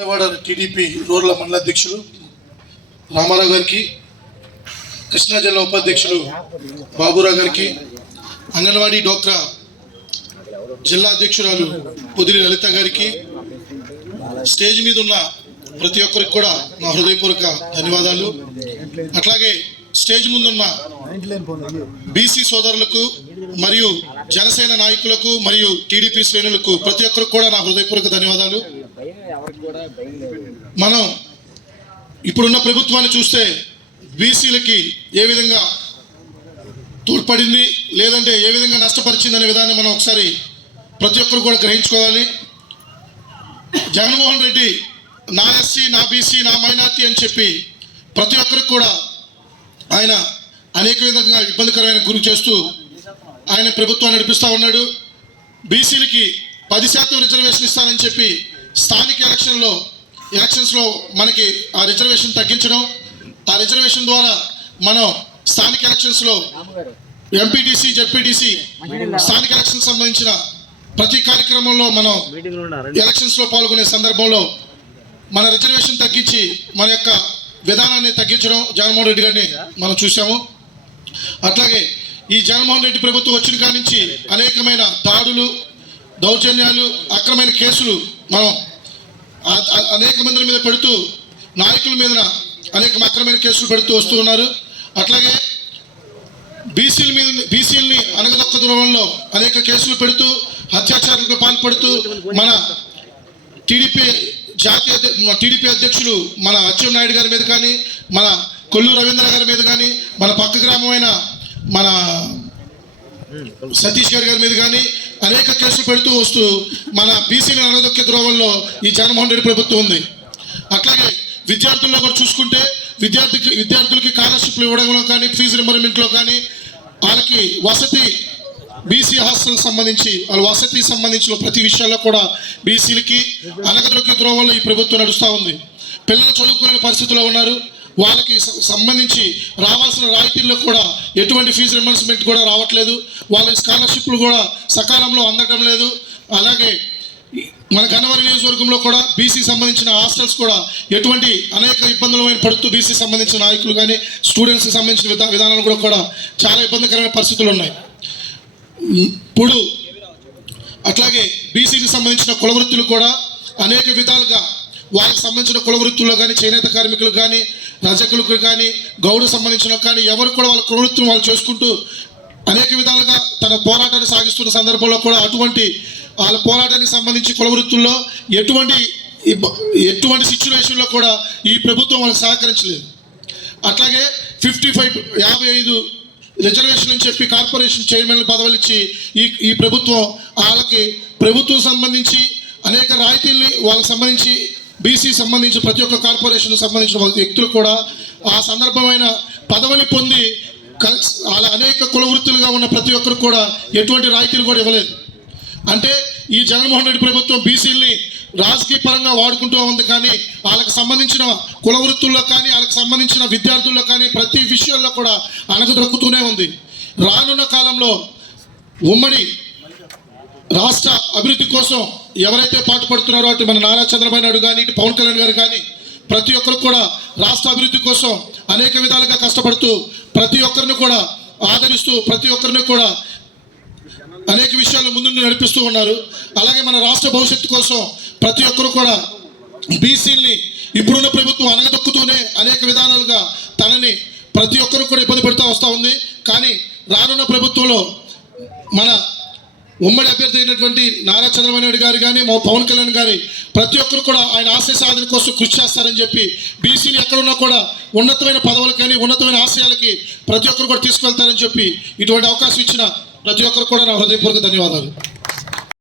Vijayawada TDP rural మండల అధ్యక్షులు రామారావు గారికి, కృష్ణా జిల్లా ఉపాధ్యక్షులు బాబురావు గారికి, అంగన్వాడీ డోక్రా జిల్లా అధ్యక్షురాలు పొదిలి లలిత గారికి, స్టేజ్ మీద ఉన్న ప్రతి ఒక్కరికి కూడా నా హృదయపూర్వక ధన్యవాదాలు. అట్లాగే స్టేజ్ ముందున్న బీసీ సోదరులకు మరియు జనసేన నాయకులకు మరియు టీడీపీ శ్రేణులకు ప్రతి ఒక్కరికి కూడా నా హృదయపూర్వక ధన్యవాదాలు. మనం ఇప్పుడున్న ప్రభుత్వాన్ని చూస్తే బీసీలకి ఏ విధంగా తోడ్పడింది లేదంటే ఏ విధంగా నష్టపరిచింది అనే విధాన్ని మనం ఒకసారి ప్రతి ఒక్కరు కూడా గ్రహించుకోవాలి. జగన్మోహన్ రెడ్డి నా ఎస్సీ, నా బీసీ, నా మైనార్టీ అని చెప్పి ప్రతి ఒక్కరికి కూడా ఆయన అనేక విధంగా ఇబ్బందికరమైన గురి చేస్తూ ఆయన ప్రభుత్వాన్ని నడిపిస్తూ ఉన్నాడు. బీసీలకి 10% రిజర్వేషన్ ఇస్తానని చెప్పి స్థానిక ఎలక్షన్స్లో మనకి ఆ రిజర్వేషన్ తగ్గించడం, ఆ రిజర్వేషన్ ద్వారా మనం స్థానిక ఎలక్షన్స్లో ఎంపీటీసీ, జెడ్పీటీసీ స్థానిక ఎలక్షన్ సంబంధించిన ప్రతి కార్యక్రమంలో మనం ఎలక్షన్స్లో పాల్గొనే సందర్భంలో మన రిజర్వేషన్ తగ్గించి మన యొక్క విధానాన్ని తగ్గించడం జగన్మోహన్ రెడ్డి గారిని మనం చూసాము. అట్లాగే ఈ జగన్మోహన్ రెడ్డి ప్రభుత్వం వచ్చిన కాడి నుంచి అనేకమైన దాడులు, దౌర్జన్యాలు, అక్రమైన కేసులు మనం అనేక మంది మీద పెడుతూ, నాయకుల మీద అనేక అక్రమైన కేసులు పెడుతూ వస్తూ ఉన్నారు. అట్లాగే బీసీలని అనగదొక్క దూరంలో అనేక కేసులు పెడుతూ అత్యాచారాలకు పాల్పడుతూ మన టీడీపీ అధ్యక్షులు మన అచ్చెన్నాయుడు గారి మీద కానీ, మన కొల్లు రవీంద్ర గారి మీద కానీ, మన పక్క గ్రామమైన మన సతీష్ గారి మీద కానీ అనేక కేసులు పెడుతూ వస్తూ మన బీసీలను అనగదొక్కే ద్రోవంలో ఈ జగన్మోహన్ రెడ్డి ప్రభుత్వం ఉంది. అట్లాగే విద్యార్థుల్లో కూడా చూసుకుంటే విద్యార్థులకి స్కాలర్షిప్లు ఇవ్వడంలో కానీ, ఫీజు రింబర్స్మెంట్లో కానీ, వాళ్ళకి వసతి బీసీ హాస్టల్ సంబంధించి వాళ్ళ వసతి సంబంధించిన ప్రతి విషయాల్లో కూడా బీసీలకి అనగదొక్కే ద్రోవంలో ఈ ప్రభుత్వం నడుస్తూ ఉంది. పిల్లలు చదువుకునే పరిస్థితుల్లో ఉన్నారు. వాళ్ళకి సంబంధించి రావాల్సిన రాయితీల్లో కూడా ఎటువంటి ఫీజు రింబర్స్మెంట్ కూడా రావట్లేదు. వాళ్ళ స్కాలర్షిప్లు కూడా సకాలంలో అందటం లేదు. అలాగే మన గన్నవరం నియోజకవర్గంలో కూడా బీసీ సంబంధించిన హాస్టల్స్ కూడా ఎటువంటి అనేక ఇబ్బందులు పడుతూ బీసీ సంబంధించిన నాయకులు కానీ, స్టూడెంట్స్కి సంబంధించిన విధానాలు కూడా చాలా ఇబ్బందికరమైన పరిస్థితులు ఉన్నాయి. ఇప్పుడు అట్లాగే బీసీకి సంబంధించిన కుల వృత్తులు కూడా అనేక విధాలుగా వాళ్ళకి సంబంధించిన కుల వృత్తుల్లో కానీ, చేనేత కార్మికులు కానీ, రజకులకు కానీ, గౌడు సంబంధించిన కానీ ఎవరు కూడా వాళ్ళ కుల వృత్తులు వాళ్ళు చేసుకుంటూ అనేక విధాలుగా తన పోరాటాన్ని సాగిస్తున్న సందర్భంలో కూడా అటువంటి వాళ్ళ పోరాటానికి సంబంధించి కుల వృత్తుల్లో ఎటువంటి సిచ్యువేషన్లో కూడా ఈ ప్రభుత్వం వాళ్ళకి సహకరించలేదు. అట్లాగే 55 రిజర్వేషన్ అని చెప్పి కార్పొరేషన్ చైర్మన్ పదవులు ఇచ్చి ఈ ప్రభుత్వం వాళ్ళకి ప్రభుత్వం సంబంధించి అనేక రాయితీల్ని వాళ్ళకి సంబంధించి బీసీ సంబంధించి ప్రతి ఒక్క కార్పొరేషన్ సంబంధించిన వ్యక్తులు కూడా ఆ సందర్భమైన పదవిని పొంది అలా అనేక కుల వృత్తులుగా ఉన్న ప్రతి ఒక్కరు కూడా ఎటువంటి రాయితీలు కూడా ఇవ్వలేదు. అంటే ఈ జగన్మోహన్ రెడ్డి ప్రభుత్వం బీసీలని రాజకీయ పరంగా వాడుకుంటూ ఉంది. కానీ వాళ్ళకి సంబంధించిన కుల వృత్తుల్లో కానీ, వాళ్ళకి సంబంధించిన విద్యార్థుల్లో కానీ ప్రతి విషయాల్లో కూడా అణగదొక్కుతూనే ఉంది. రానున్న కాలంలో ఉమ్మడి రాష్ట్ర అభివృద్ధి కోసం ఎవరైతే పాటుపడుతున్నారో అటు మన నారా చంద్రబాబు నాయుడు కానీ, ఇటు పవన్ కళ్యాణ్ గారు కానీ ప్రతి ఒక్కరు కూడా రాష్ట్ర అభివృద్ధి కోసం అనేక విధాలుగా కష్టపడుతూ ప్రతి ఒక్కరిని కూడా ఆదరిస్తూ ప్రతి ఒక్కరిని కూడా అనేక విషయాలు ముందు నడిపిస్తూ ఉన్నారు. అలాగే మన రాష్ట్ర భవిష్యత్తు కోసం ప్రతి ఒక్కరు కూడా బీసీల్ని ఇప్పుడున్న ప్రభుత్వం అనగదొక్కుతూనే అనేక విధానాలుగా తనని ప్రతి ఒక్కరు కూడా ఇబ్బంది పెడుతూ వస్తూ ఉంది. కానీ రానున్న ప్రభుత్వంలో మన ఉమ్మడి అభ్యర్థి అయినటువంటి నారా చంద్రబాబు నాయుడు గారు కానీ, మా పవన్ కళ్యాణ్ గారి ప్రతి ఒక్కరు కూడా ఆయన ఆశయ సాధన కోసం కృషి చేస్తారని చెప్పి బీసీలు ఎక్కడున్నా కూడా ఉన్నతమైన పదవులకు కానీ, ఉన్నతమైన ఆశయాలకి ప్రతి ఒక్కరు కూడా తీసుకెళ్తారని చెప్పి ఇటువంటి అవకాశం ఇచ్చిన ప్రతి ఒక్కరు కూడా నా హృదయపూర్వక ధన్యవాదాలు.